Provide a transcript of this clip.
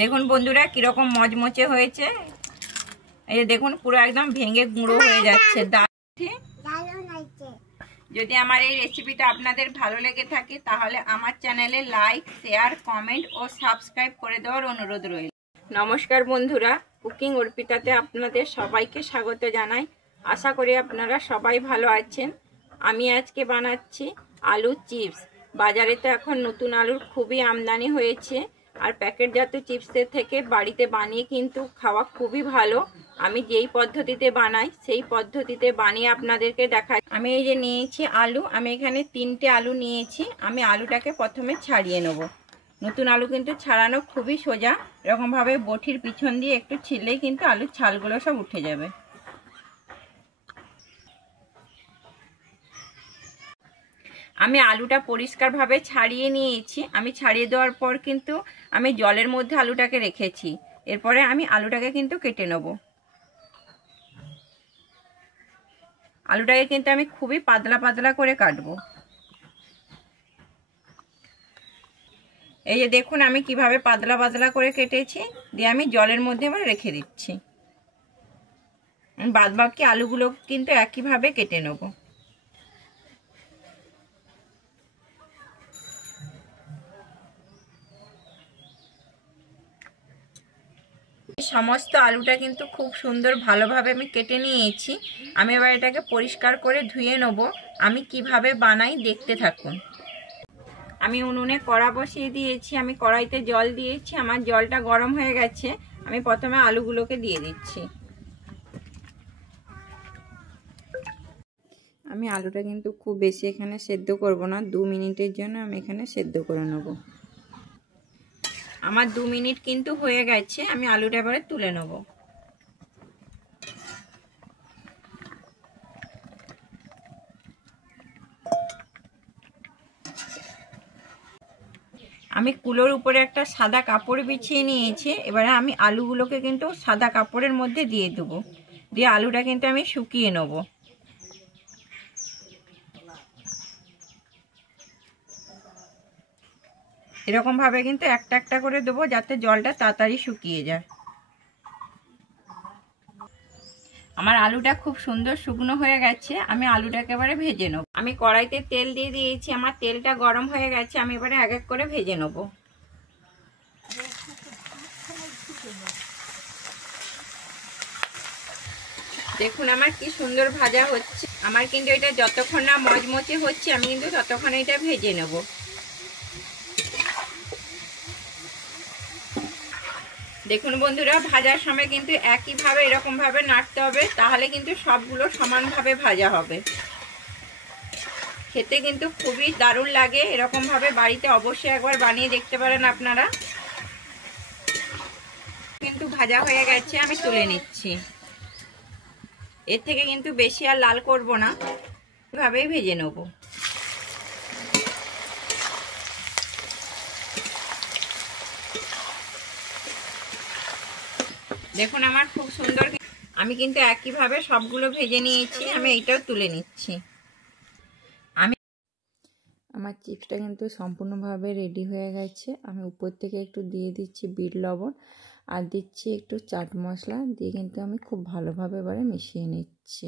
দেখুন বন্ধুরা কিরকম মচমচে হয়েছে। এই দেখুন পুরো একদম ভেঙে গুঁড়ো হয়ে যাচ্ছে। যদি আমার এই রেসিপিটা আপনাদের ভালো লেগে থাকে তাহলে আমার চ্যানেলে লাইক, শেয়ার, কমেন্ট ও সাবস্ক্রাইব করে দেওয়ার অনুরোধ রইল। নমস্কার বন্ধুরা, কুকিং অর্পিতাতে আপনাদের সবাইকে স্বাগত জানাই। আশা করি আপনারা সবাই ভালো আছেন। আমি আজকে বানাচ্ছি আলুর চিপস। বাজারে তো এখন নতুন আলুর খুবই আমদানি হয়েছে, আর প্যাকেটজাত চিপসের থেকে বাড়িতে বানিয়ে কিন্তু খাওয়া খুবই ভালো। আমি যেই পদ্ধতিতে বানাই সেই পদ্ধতিতে বানিয়ে আপনাদেরকে দেখাই। আমি এই যে নিয়েছি আলু, আমি এখানে 3টে আলু নিয়েছি। আমি আলুটাকে প্রথমে ছাড়িয়ে নেব। নতুন আলু কিন্তু ছাড়ানো খুবই সোজা। এরকমভাবে বটির পিছন দিয়ে একটু ছিললেই কিন্তু আলুর ছালগুলো সব উঠে যাবে। আমি আলুটা পরিষ্কারভাবে ছাড়িয়ে নিয়েছি। আমি ছাড়িয়ে দেওয়ার পর কিন্তু আমি জলের মধ্যে আলুটাকে রেখেছি। এরপরে আমি আলুটাকে কিন্তু কেটে নেব। আলুটাকে কিন্তু আমি খুবই পাতলা পাতলা করে কাটবো। এই যে দেখুন আমি কিভাবে পাতলা পাতলা করে কেটেছি। দিয়ে আমি জলের মধ্যে এবার রেখে দিচ্ছি। বাদ বাকি আলুগুলো কিন্তু একইভাবে কেটে নেব। সমস্ত আলুটা কিন্তু খুব সুন্দর ভালোভাবে আমি কেটে নিয়েছি। আমি এবার এটাকে পরিষ্কার করে ধুয়ে নেব। আমি কিভাবে বানাই দেখতে থাকুন। আমি উনুনে কড়া বসিয়ে দিয়েছি। আমি কড়াইতে জল দিয়েছি। আমার জলটা গরম হয়ে গেছে। আমি প্রথমে আলুগুলোকে দিয়ে দিচ্ছি। আমি আলুটা কিন্তু খুব বেশি এখানে সেদ্ধ করব না, 2 মিনিটের জন্য আমি এখানে সেদ্ধ করে নেব। আমার 2 মিনিট কিন্তু হয়ে গেছে। আমি আলুটা এবারে তুলে নেব। আমি কুলোর উপরে একটা সাদা কাপড় বিছিয়ে নিয়েছি। এবারে আমি আলুগুলোকে কিন্তু সাদা কাপড়ের মধ্যে দিয়ে দেবো। দিয়ে আলুটা কিন্তু আমি শুকিয়ে নেব। এরকমভাবে কিন্তু একটা একটা করে দেবো যাতে জলটা তাড়াতাড়ি শুকিয়ে যায়। আমার আলুটা খুব সুন্দর শুকনো হয়ে গেছে। আমি আলুটাকে এবারে ভেজে নেব। আমি কড়াইতে তেল দিয়ে দিয়েছি। আমার তেলটা গরম হয়ে গেছে। আমি এবারে এক এক করে ভেজে নেব। দেখুন আমার কি সুন্দর ভাজা হচ্ছে। আমার কিন্তু এটা যতক্ষণ না মচমচে হচ্ছে আমি কিন্তু ততক্ষণ এটা ভেজে নেব। দেখুন বন্ধুরা, ভাজার সময় কিন্তু একইভাবে এরকমভাবে নাড়তে হবে, তাহলে কিন্তু সবগুলো সমানভাবে ভাজা হবে। খেতে কিন্তু খুবই দারুণ লাগে। এরকমভাবে বাড়িতে অবশ্যই একবার বানিয়ে দেখতে পারেন আপনারা। কিন্তু ভাজা হয়ে গেছে, আমি তুলে নিচ্ছি। এর থেকে কিন্তু বেশি আর লাল করব না, এভাবেই ভেজে নেব। দেখুন আমার খুব সুন্দর, আমি কিন্তু একইভাবে সবগুলো ভেজে নিয়েছি। আমি এইটাও তুলে নিচ্ছি। আমার চিপসটা কিন্তু সম্পূর্ণভাবে রেডি হয়ে গেছে। আমি উপর থেকে একটু দিয়ে দিচ্ছি বিট লবণ আর দিচ্ছি একটু চাট মশলা দিয়ে কিন্তু আমি খুব ভালোভাবে এবারে মিশিয়ে নিচ্ছি।